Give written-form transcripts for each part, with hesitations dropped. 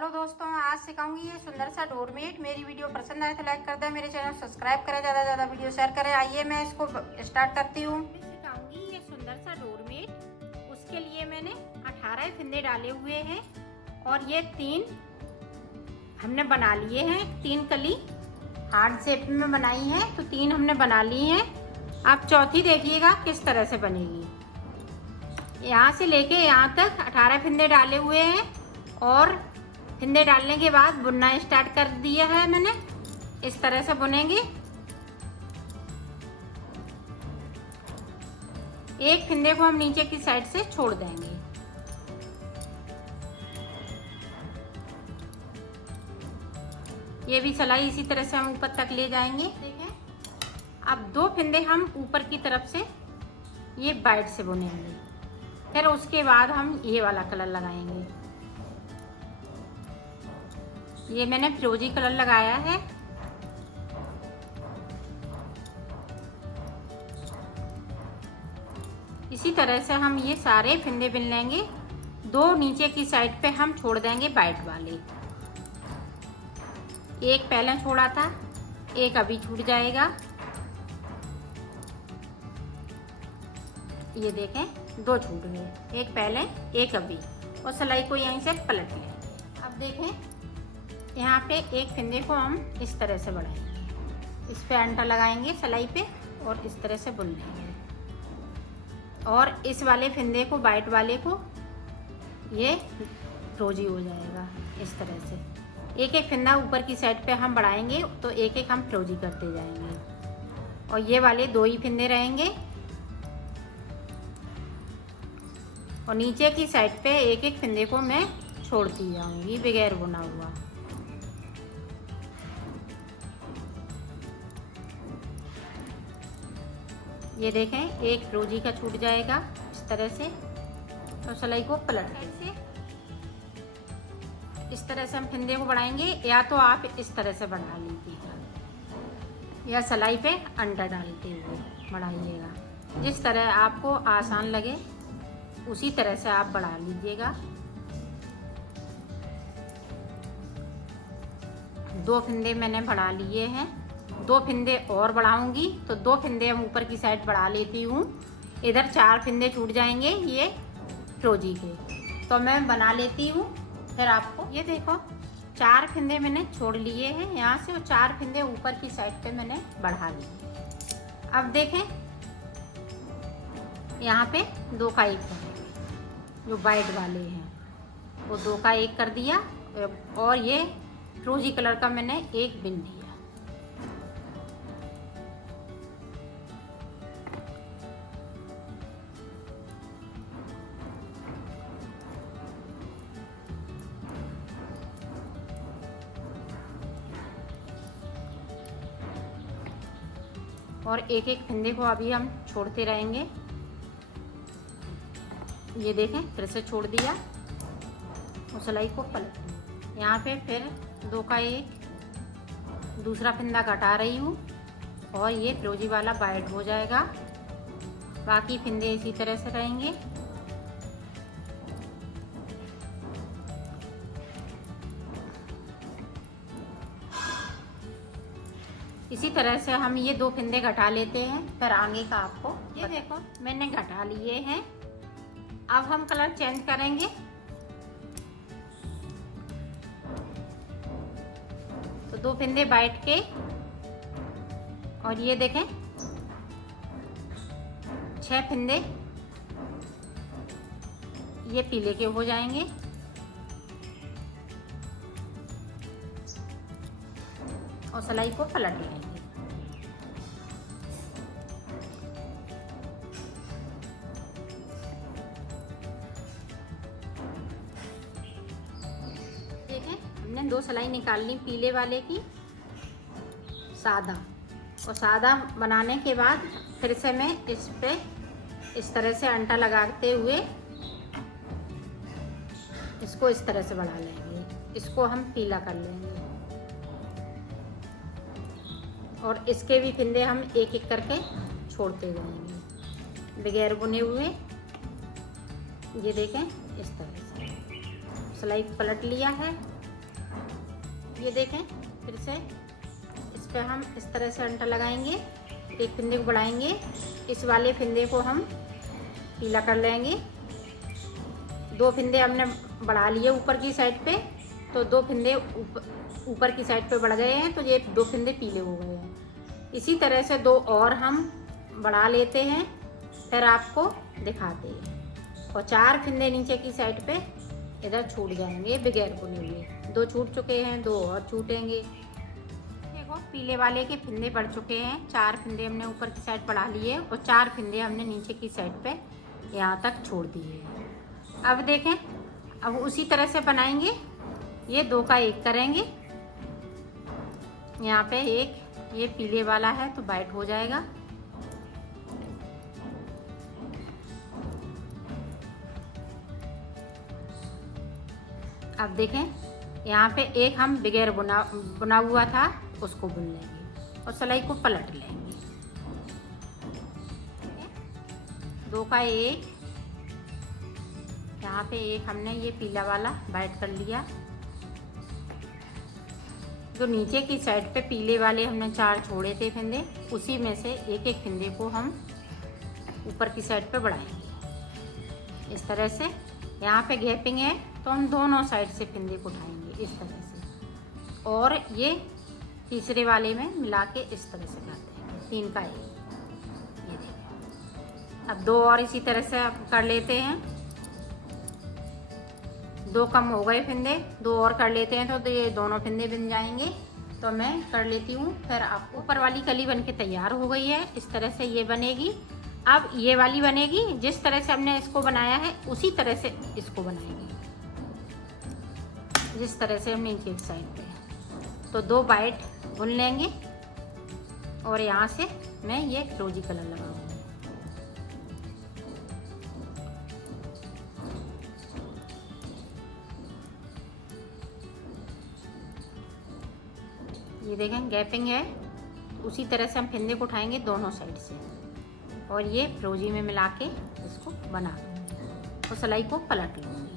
Hello दोस्तों, आज सिखाऊंगी ये सुंदर सा डोरमेट। मेरी वीडियो पसंद आए तो लाइक कर दें, मेरे चैनल सब्सक्राइब करें, ज़्यादा से ज़्यादा वीडियो शेयर करें। आइए मैं इसको स्टार्ट करती हूँ। सिखाऊंगी ये सुंदर सा डोरमेट। उसके लिए मैंने 18 फंदे डाले हुए हैं और ये 3 हमने बना लिए हैं। 3 कली हार्ट शेप में बनाई है, तो 3 हमने बना ली हैं। आप चौथी देखिएगा किस तरह से बनेगी। यहाँ से लेके यहाँ तक 18 फंदे डाले हुए हैं और फंदे डालने के बाद बुनना स्टार्ट कर दिया है मैंने। इस तरह से बुनेंगे। एक फंदे को हम नीचे की साइड से छोड़ देंगे। ये भी सिलाई इसी तरह से हम ऊपर तक ले जाएंगे। देखें, अब 2 फंदे हम ऊपर की तरफ से ये बाइट से बुनेंगे। फिर उसके बाद हम ये वाला कलर लगाएंगे। ये मैंने फिरोजी कलर लगाया है। इसी तरह से हम ये सारे फंदे बुन लेंगे। 2 नीचे की साइड पे हम छोड़ देंगे बाइट वाले। एक पहले छोड़ा था, एक अभी छूट जाएगा। ये देखें, 2 छूट गए, एक पहले एक अभी। और सिलाई को यहीं से पलट लें। अब देखें, यहाँ पे एक फंदे को हम इस तरह से बढ़ाएंगे। इस पे अंटा लगाएंगे सिलाई पे और इस तरह से बुन लेंगे। और इस वाले फंदे को, बाइट वाले को, ये फिरोजी हो जाएगा इस तरह से। एक एक फंदा ऊपर की साइड पे हम बढ़ाएंगे तो एक एक हम फिरोजी करते जाएंगे। और ये वाले 2 ही फंदे रहेंगे और नीचे की साइड पे एक एक फंदे को मैं छोड़ती जाऊंगी बगैर बुना हुआ। ये देखें, एक फिरोजी का छूट जाएगा इस तरह से। और सिलाई को पलट के इस तरह से हम फंदे को बढ़ाएंगे। या तो आप इस तरह से बढ़ा लीजिएगा या सिलाई पे अंडा डालते हुए बढ़ाइएगा। जिस तरह आपको आसान लगे उसी तरह से आप बढ़ा लीजिएगा। 2 फंदे मैंने बढ़ा लिए हैं। 2 फंदे और बढ़ाऊंगी तो 2 फंदे हम ऊपर की साइड बढ़ा लेती हूँ। इधर 4 फंदे छूट जाएंगे ये फिरोजी के, तो मैं बना लेती हूँ। फिर आपको ये देखो, 4 फंदे मैंने छोड़ लिए हैं यहाँ से और 4 फंदे ऊपर की साइड पे मैंने बढ़ा लिए। अब देखें, यहाँ पे 2 का 1 करेंगे। जो बाइट वाले हैं वो 2 का 1 कर दिया और ये फिरोजी कलर का मैंने 1 बिन दिया। और एक एक फंदे को अभी हम छोड़ते रहेंगे। ये देखें, फिर से छोड़ दिया और सिलाई को पलट। यहाँ पे फिर 2 का 1 दूसरा फंदा घटा रही हूँ और ये फिरोजी वाला बाइट हो जाएगा। बाकी फंदे इसी तरह से रहेंगे। इसी तरह से हम ये 2 फंदे घटा लेते हैं। फिर आगे का आपको ये देखो, मैंने घटा लिए हैं। अब हम कलर चेंज करेंगे। तो 2 फंदे बाइट के और ये देखें 6 फंदे ये पीले के हो जाएंगे। और सिलाई को पलट लेंगे। देखें, हमने 2 सिलाई निकाल ली पीले वाले की सादा। और सादा बनाने के बाद फिर से मैं इस पे इस तरह से अंटा लगाते हुए इसको इस तरह से बढ़ा लेंगे। इसको हम पीला कर लेंगे और इसके भी फंदे हम एक एक करके छोड़ते जाएंगे बगैर बुने हुए। ये देखें, इस तरह से सिलाई पलट लिया है ये देखें, फिर से इस पे हम इस तरह से अंटा लगाएंगे, एक फिंदे को बढ़ाएंगे, इस वाले फिंदे को हम पीला कर लेंगे। 2 फिंदे हमने बढ़ा लिए ऊपर की साइड पे, तो 2 फिंदे ऊपर की साइड पे बढ़ गए हैं, तो ये 2 फिंदे पीले हो गए हैं। इसी तरह से 2 और हम बढ़ा लेते हैं, फिर आपको दिखाते हैं। और 4 फिंदे नीचे की साइड पे इधर छूट जाएंगे बगैर बुने हुए। 2 छूट चुके हैं, 2 और छूटेंगे। देखो पीले वाले के फिंदे बढ़ चुके हैं, 4 फिंदे हमने ऊपर की साइड बढ़ा लिए और 4 फिंदे हमने नीचे की साइड पे यहाँ तक छोड़ दिए हैं। अब देखें, अब उसी तरह से बनाएंगे, ये 2 का 1 करेंगे। यहाँ पे एक ये पीले वाला है तो वाइट हो जाएगा। अब देखें, यहाँ पे एक हम बगैर बुना हुआ था, उसको बुन लेंगे और सिलाई को पलट लेंगे। 2 का 1, यहाँ पे एक हमने ये पीला वाला वाइट कर लिया। जो नीचे की साइड पे पीले वाले हमने 4 छोड़े थे फिंदे, उसी में से एक एक फिंदे को हम ऊपर की साइड पे बढ़ाएंगे इस तरह से। यहाँ पे गैपिंग है तो हम दोनों साइड से फिंदे को उठाएंगे इस तरह से, और ये तीसरे वाले में मिला के इस तरह से करते हैं। 3 का 1, ये देखिए। अब 2 और इसी तरह से आप कर लेते हैं। 2 कम हो गए फिंदे, 2 और कर लेते हैं तो ये दोनों फिंदे बन जाएंगे। तो मैं कर लेती हूँ, फिर आपको। ऊपर वाली कली बन के तैयार हो गई है, इस तरह से ये बनेगी। अब ये वाली बनेगी, जिस तरह से हमने इसको बनाया है उसी तरह से इसको बनाएंगे, जिस तरह से हम नीचे की साइड पे। तो 2 वाइट बुन लेंगे और यहाँ से मैं ये फिरोजी कलर लगाऊंगी। ये देखें गैपिंग है, उसी तरह से हम फिंदे को उठाएंगे दोनों साइड से और ये फिरोजी में मिला के इसको बना दूँगी और सिलाई को पलट लूँगी।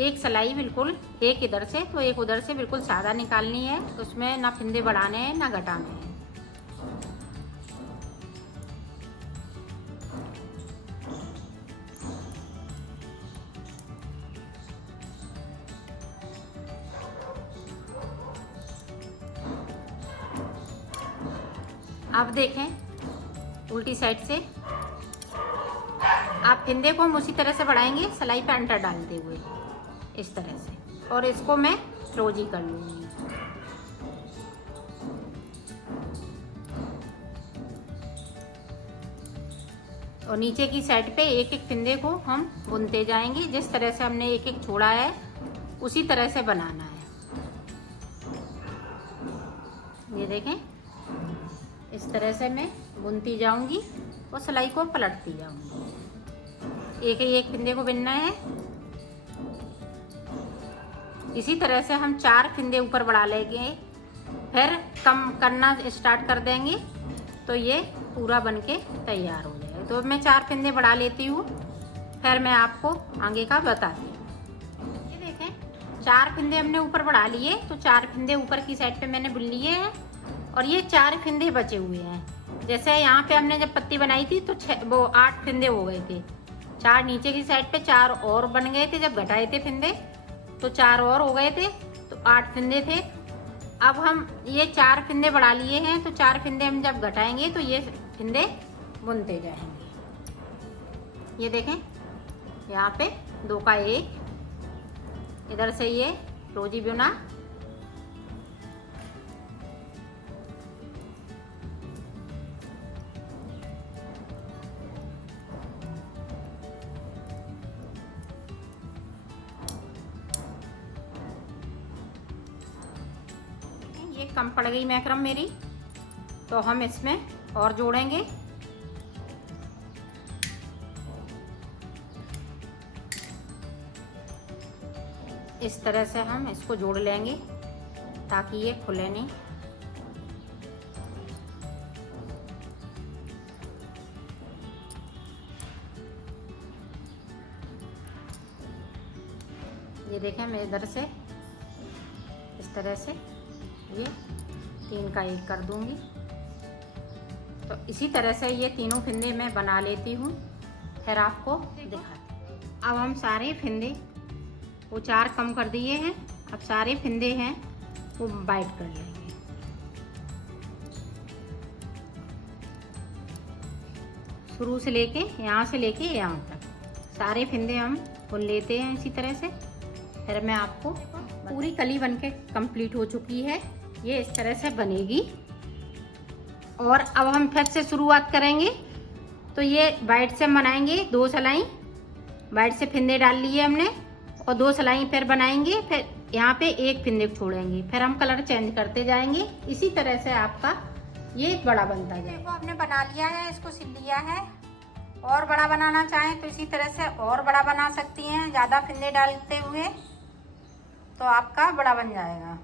एक सिलाई बिल्कुल एक इधर से तो एक उधर से बिल्कुल सादा निकालनी है, उसमें ना फिंदे बढ़ाने हैं ना घटाने हैं। अब देखें उल्टी साइड से आप फिंदे को हम उसी तरह से बढ़ाएंगे, सिलाई पे अंटर डालते हुए इस तरह से, और इसको मैं फिरोजी कर लूँगी। और नीचे की साइड पे एक एक फिंदे को हम बुनते जाएंगे, जिस तरह से हमने एक एक छोड़ा है उसी तरह से बनाना है। ये देखें इस तरह से मैं बुनती जाऊंगी और सिलाई को पलटती जाऊंगी। एक फिंदे को बुनना है। इसी तरह से हम 4 फिंदे ऊपर बढ़ा लेंगे, फिर कम करना स्टार्ट कर देंगे तो ये पूरा बनके तैयार हो जाएगा। तो मैं 4 फिंदे बढ़ा लेती हूँ, फिर मैं आपको आगे का बताती हूँ। ये देखें 4 फिंदे हमने ऊपर बढ़ा लिए, तो 4 फिंदे ऊपर की साइड पे मैंने बुन लिए हैं और ये 4 फिंदे बचे हुए हैं। जैसे यहाँ पे हमने जब पत्ती बनाई थी तो 8 फिंदे हो गए थे। 4 नीचे की साइड पे 4 और बन गए थे, जब घटाए थे फिंदे तो 4 और हो गए थे, तो 8 फिंदे थे। अब हम ये 4 फिंदे बढ़ा लिए हैं, तो 4 फिंदे हम जब घटाएंगे तो ये फिंदे बुनते जाएंगे। ये देखें यहाँ पे 2 का 1, इधर से ये फिरोजी बुना, ये कम पड़ गई मैक्रम मेरी, तो हम इसमें और जोड़ेंगे। इस तरह से हम इसको जोड़ लेंगे ताकि ये खुले नहीं। ये देखें मैं इधर से इस तरह से ये 3 का 1 कर दूंगी। तो इसी तरह से ये तीनों फिंदे मैं बना लेती हूँ, फिर आपको दिखाती हूँ। अब हम सारे फिंदे वो 4 कम कर दिए हैं, अब सारे फिंदे हैं वो बाइट कर लेंगे। शुरू से लेके यहाँ से लेके यहाँ तक सारे फिंदे हम बुन लेते हैं इसी तरह से। फिर मैं आपको पूरी कली बनके कंप्लीट हो चुकी है, ये इस तरह से बनेगी। और अब हम फिर से शुरुआत करेंगे। तो ये वाइट से बनाएंगे 2 सिलाई, वाइट से फिंदे डाल लिए हमने और 2 सिलाई फिर बनाएंगे, फिर यहाँ पे 1 फिंदे छोड़ेंगे, फिर हम कलर चेंज करते जाएंगे। इसी तरह से आपका ये बड़ा बनता जाएगा। देखो आपने बना लिया है, इसको सिल लिया है। और बड़ा बनाना चाहें तो इसी तरह से और बड़ा बना सकती हैं, ज़्यादा फिंदे डालते हुए, तो आपका बड़ा बन जाएगा।